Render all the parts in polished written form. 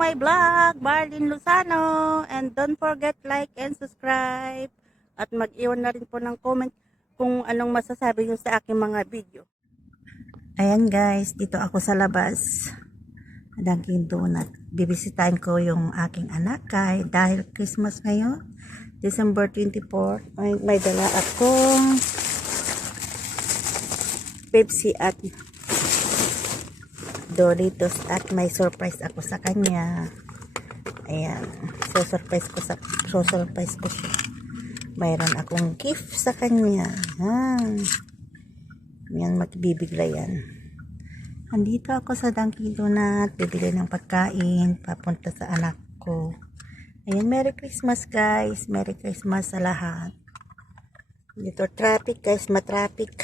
my vlog, Marlene Lozano. And don't forget like and subscribe. At mag-iwan na rin po ng comment kung anong masasabi nyo sa aking mga video. Ayan guys, dito ako sa labas. Dunkin Donut. Bibisitahin ko yung aking anak dahil Christmas ngayon. December 24. May dala akong Pepsi at Doritos at may surprise ako sa kanya. Ayan. So-surprise ko siya. Mayroon akong gift sa kanya. Yan, magbibigla yan. Andito ako sa Dunkin Donut. Bibili ng pagkain. Papunta sa anak ko. Ayan, Merry Christmas guys. Merry Christmas sa lahat. Dito traffic guys. Matraffic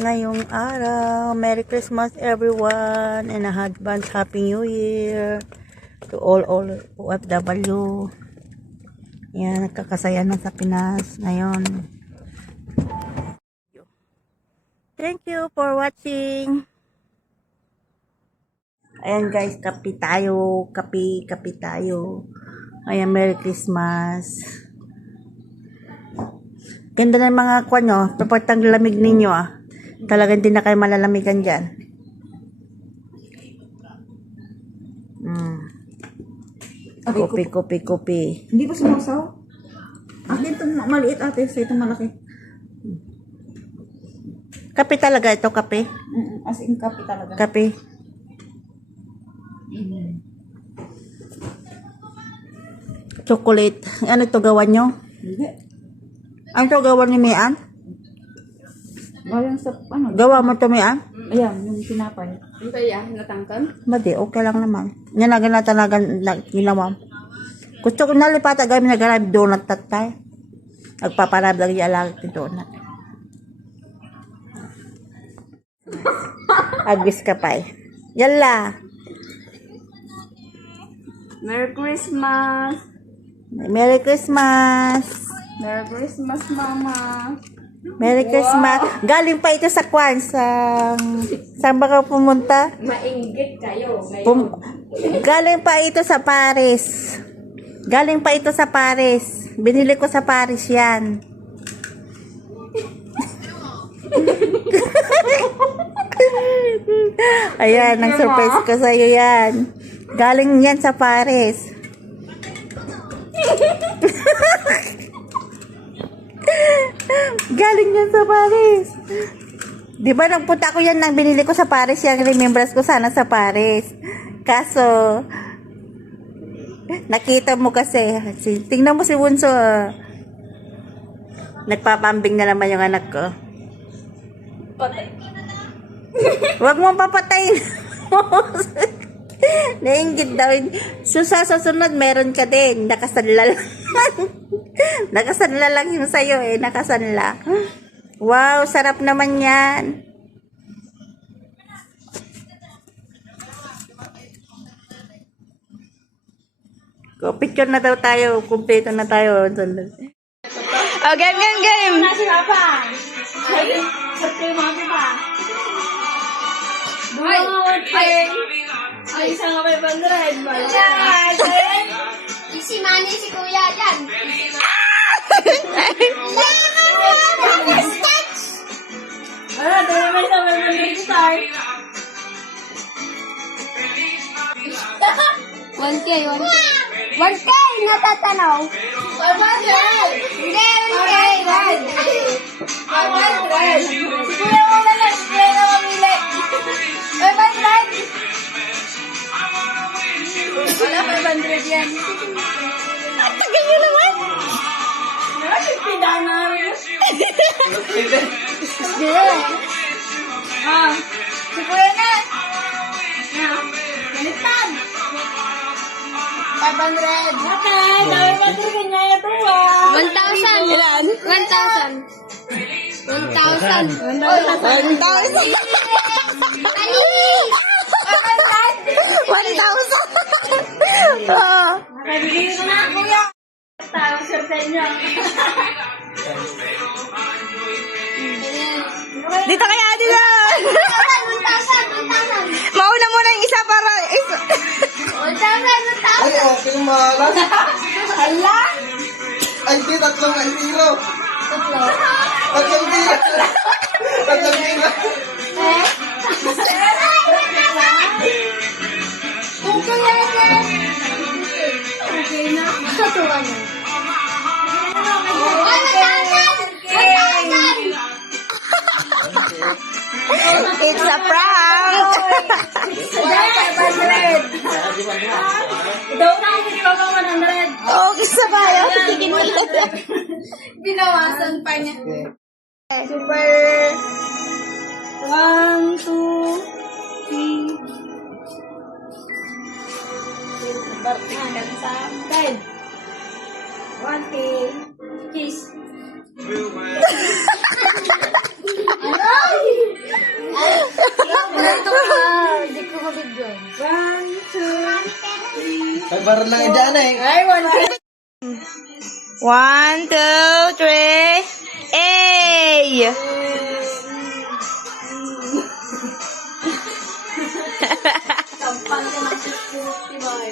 ngayong araw. Merry Christmas everyone and a advance Happy New Year to all OFW. Yan, nagkakasaya na sa Pinas ngayon. Thank you for watching. Ayan guys, kape tayo. Kape tayo. Ayan, Merry Christmas. Ganda na yung mga kwan nyo. Paportang lamig ninyo Talagang hindi na kayo malalamigan dyan. Kopi. Hindi ba sumasaw? Akin itong maliit ate, sa itong malaki. Kape talaga ito, kape? As in kape talaga. Kape. Chocolate. Ano ito gawan nyo? Hindi. Ano ito gawan ni Mian? Galing sa ano? Gawa mo ito Mian? Ayan, yung tinapay. Ang kaya, natangkan? Madi, okay lang naman. Yan na ginatanagan ginawa. Gusto ko nalipata gawin na garab donut tatay. Nagpaparab lang yung alag ng donut. Agwis ka pa Yalla! Merry Christmas! Merry Christmas! Merry Christmas, Mama! Merry Christmas! Galing pa ito sa Kwan, saan ba ka pumunta? Mainggit kayo ngayon. Galing pa ito sa Paris. Binili ko sa Paris yan. Ayan, ang surprise ko sa'yo yan. Galing yan sa Paris. Galing yan sa Paris. Di ba nagpunta ko yan nang binili ko sa Paris yan. Remembrance ko sana sa Paris. Kaso, nakita mo kasi. Tingnan mo si Bunso. Nagpapambing na naman yung anak ko. Huwag mong papatayin. Nainggit daw. So, sa susunod, meron ka din. Nakasanla lang. Nakasanla lang yung sa'yo Nakasanla. Wow, sarap naman yan. Picture na daw tayo. Kumpleto na tayo. Oh, game! Nasi apa? Seperti mati pa. Ay, isang kapay bandrad. Si Manny, si Kuya dyan. Ano, tayo naman sa bandrad start. 1K. 1K, natatanaw. 100. Hindi, 1K. Kuya mo na lang, kuya na mamili. 500. Wala, 500 yan. At tagal nyo naman. Pindahan na rin. Si kuya na. Ganitag. 500. Okay, dami ba ito kanya ito 1,000. Ilan? 1,000. 1,000. 1,000. Nakabili ko na kuya. Tawag siya sa inyo. Dito kaya, dito. 1,000. Mauna muna yung isa para oh. Kinumalas. Hala! Ay, di, 3 na 0. Tatlo. 3 tira. 3 tira. Okay na yan. Okay na. Katuwa na. Ay, 1,000! 1,000! It's a prank! 500! Daw na ako di ba 100? Oh, isa ba yun? Sige mo. Binawasan pa niya. Super! 1, 2, 3. Bartikan sa 10. 1K. kiss. Ito ka. Hindi ko mabigyan. 1, 2, Ay, bar lang dyan eh. ay, 1K. 1, 2, 3. Ay! Kampal ka ng 50 boy.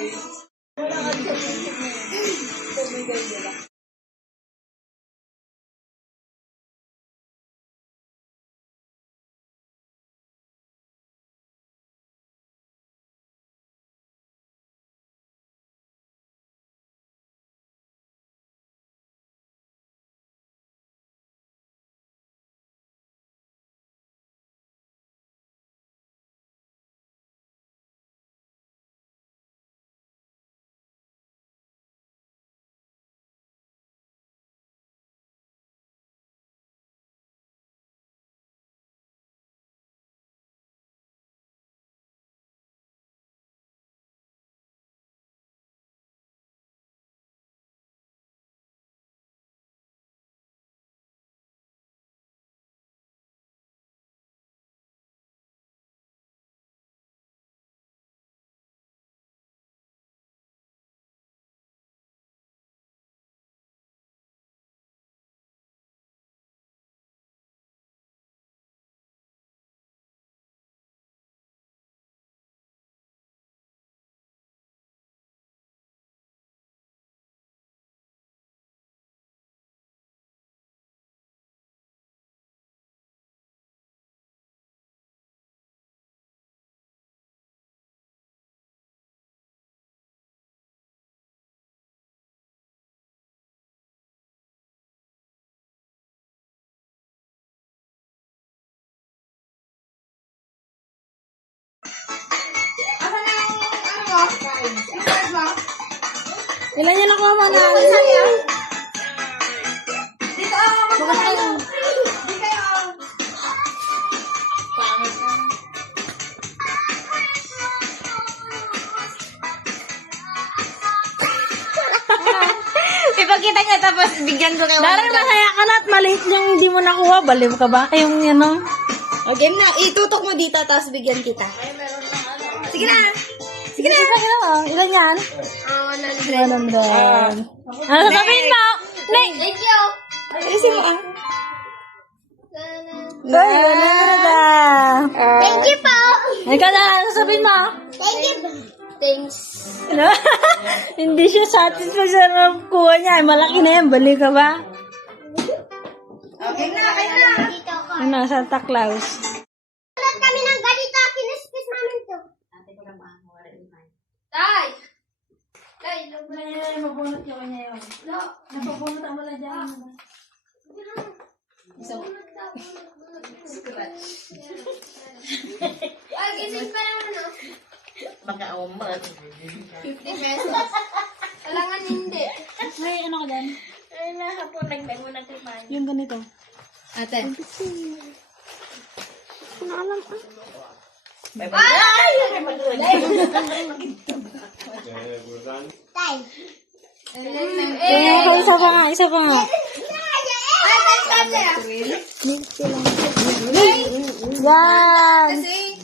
Ilan yan ako mo na? Dito ako. Magkakayo. Di kayo. Ipakita niya tapos bigyan ko kayo. Darin masaya ka na at maliit yung hindi mo nakuha. Baliw ka ba? Yung ano? Okay na, itutok mo dito tapos bigyan kita. Sige na! Sige na! Ilan yan? 100. Ano sasabihin mo? Nay! Thank you. Isin mo ah. Ay, 100. Thank you po. Ikaw na, ano sasabihin mo? Thank you. Thanks. Ano? Hindi siya satisfied sa nakuha niya. Malaki na yan. Baliw ka ba? Okay na. Dito ako. Ano, Santa Claus. Tulad kami ng ganito. Kinispis namin to. Tay! Tay, Mabunot yung kanya yun. no. Napabunot ang wala dyan. Ay, gising pa naman, no? Baka umat. 50 pesos. Kailangan hindi. May ano ka dyan? Ay, nahapon nagday mo nagtiman. Yung ganito. Ate. Tay. Isa pa nga, isa pa nga. Ay, tay, camera. Yan!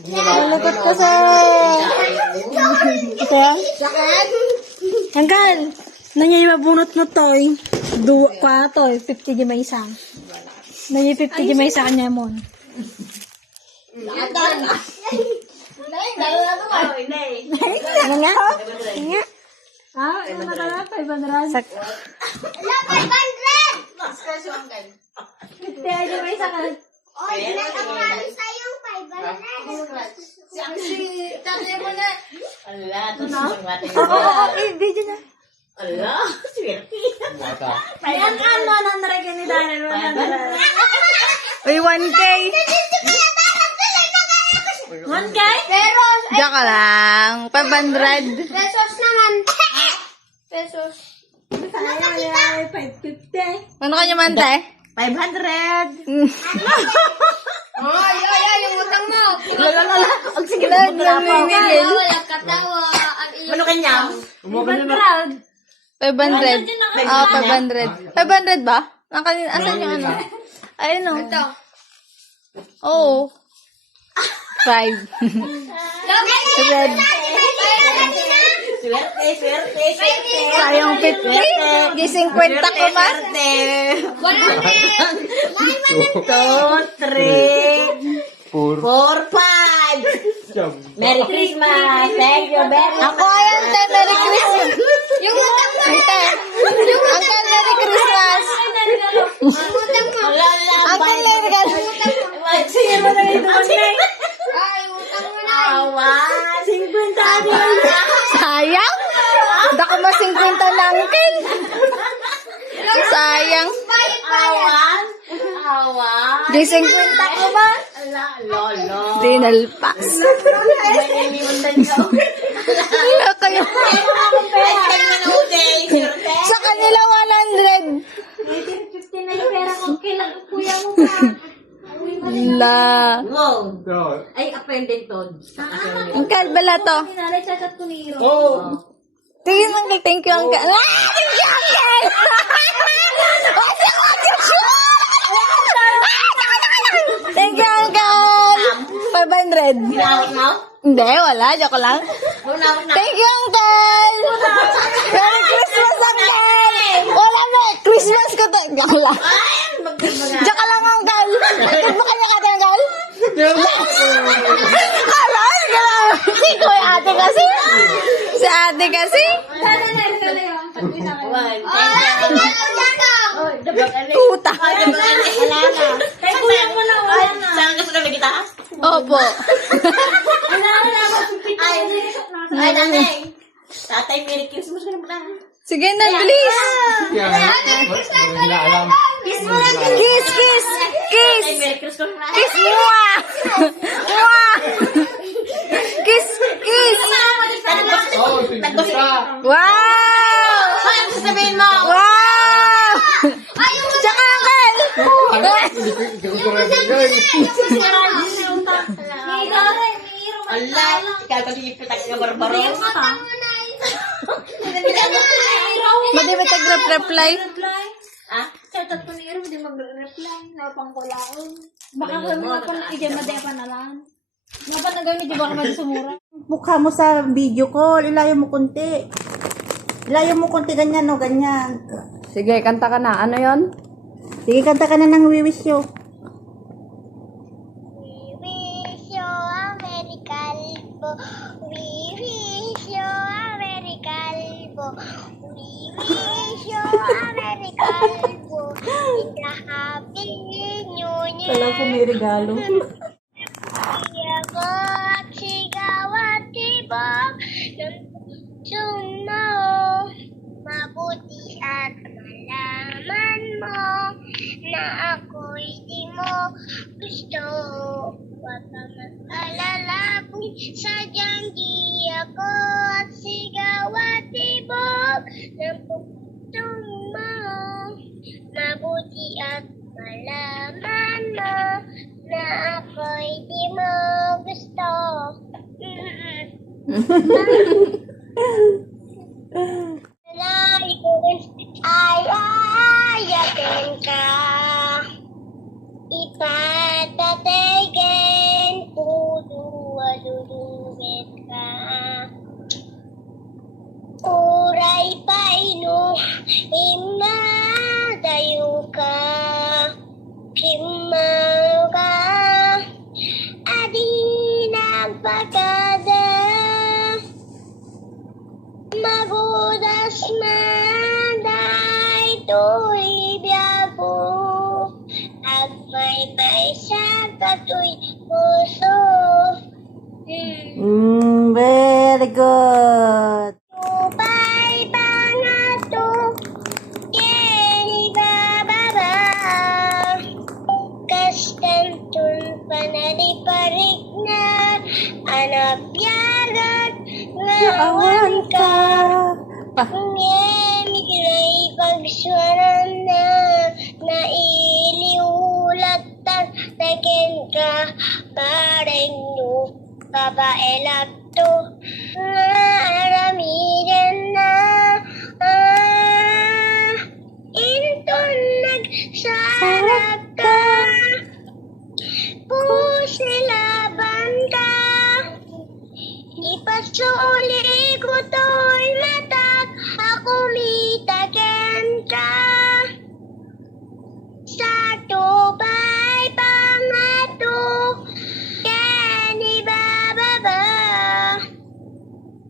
Malukot kasi! Ito yan? Hanggang! Nanyay mabunot mo to eh. Duwa ka to eh. 50 di may isa. Nanyay 50 di may isa kanya mo. Nay, dalawa naman. Nay. Ano nga? Ano nga? Ah, yung matala, 500. Sak Wala, 500! 50 ay may isa ka. Oy, nakakuha sa'yo, 500. Tatay mo na. Ala, ito na. Oo, video na. Ala, swerte. Yan ang 100 ka ni Darren. 100. Uy, 1K. 1K? Pero, Joke lang. 500. pesos naman. Pesos. Ay, 550. Ano kanya man, te? 500. Ay, yung utang mo. Lala. Ang sige lang. Hindi ang mimilin. Wala katawa. Ang iyo. Ano kanyang? Crowd. 500. Oo, 500. 500 ba? Asan yung ano? Ayun o. Oo. 5. Red. Swerte, swerte, swerte. Sayang 50. Gising kwenta ko man. 2, 3, 4, 5. Merry Christmas. Thank you very much. Ako ayan, te. Merry Christmas. Yung utang mo. Ante. Uncle, Merry Christmas. Wala lang. Uncle, Merry Christmas. Sige mo na ito. Ay, utang mo na. Awa. 50 Sayang. Dako mas 50 na, Uncle. Sayang. Awan. Awan. Gising kwenta ko man. Ala, lolo. Dinalpas. May iniundan ka. Wala kayo. Sa kanila 100. 50 na yung pera ko. Kailan kuya mo pa? La. Wow. Ay, appended to. Uncle, bala to. Kinalay sa chat ko ni Hiro. Oh. Tingin, Uncle. Thank you, Uncle. Ah! Thank you, Uncle! Thank you, Uncle! 500. Ginawat mo? Hindi, wala. Joke lang. Ginawat na. Thank you, Uncle! Merry Christmas, Uncle! Wala mo! Christmas ko to. Joke lang. Joke lang, Uncle. Tigbo kanya ka, Uncle? Ala, si Kuya Ate kasi. Si Ate kasi. Sana na rin ka na yun. Pag-isa kayo. Puta. Kaya kuya mo na, wala na. Saan gusto na kita? Opo. Ay, nanay. Tatay, Merry Christmas ka na. Sige na, please. Kiss mo na. Kiss, kiss, kiss. Tatay, Merry Christmas ka na. Kiss mua. Mua. Kiss, kiss. Wow. Ano sasabihin mo? Wow. Tsaka, Uncle. Allah, ikaw kasi ipitak ka barbaro. Madi ba tag-reply? Ha? Sa chat ko ni Hiro, hindi mag-reply. Napangkulaon. Baka kami na po na i-madepa na lang. Nga pa nagamit, di ba kami sumura? Mukha mo sa video call. Ilayo mo konti. Ilayo mo konti, ganyan o ganyan. Sige, kanta ka na. Ano yon? Sige, kanta ka na ng We Wish You. We wish you a Merry Calvo. We wish you a Merry Calvo. We wish you a Merry Calvo. In a Happy New Year. Kala ko may regalo. Siyago at sigaw at tibok ng sumaw. Mabuti at malaman mo na ako'y di mo gusto. Huwag ka mag-alala kung sadyang di ako at sigaw at tibok ng puso mo. Mabuti at malaman mo na ako'y di mo gusto. Ayayatin ka, ipatatigin, puduwaluduwit ka. Uray paino, imadayo ka, himaw ka, adi nagpagada, magulang. Judas maday to'y biyabo, agmay-may sa kato'y puso. Very good. Tupay pangato, keni bababa, kastantun panaliparik na, anabyagat, ngawan ka. Ngemi pagswaran na, nailiulatan, taken ka, pareng no, babae to, aramidan na, inton nagsarap ka, pusilaban ka, ipasuli ko to'y matak, ako mitaken ka, sa tubay pangato, kani bababa,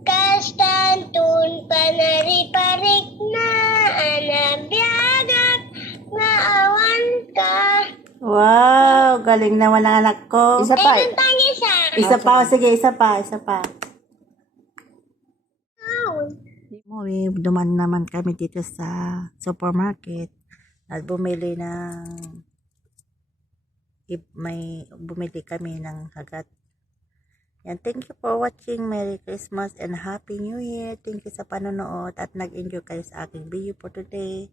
kastantun panariparik na, anabiyagak, nga awan ka. Wow, galing naman ang anak ko. Isa pa. Kailan tayo isa? Isa pa, sige, isa pa. Duman naman kami dito sa supermarket at bumili kami ng hagat. Yan, thank you for watching. Merry Christmas and Happy New Year. Thank you sa panonood at nag-enjoy kayo sa aking video for today.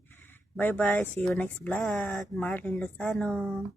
Bye-bye. See you next vlog. Marlene Lozano.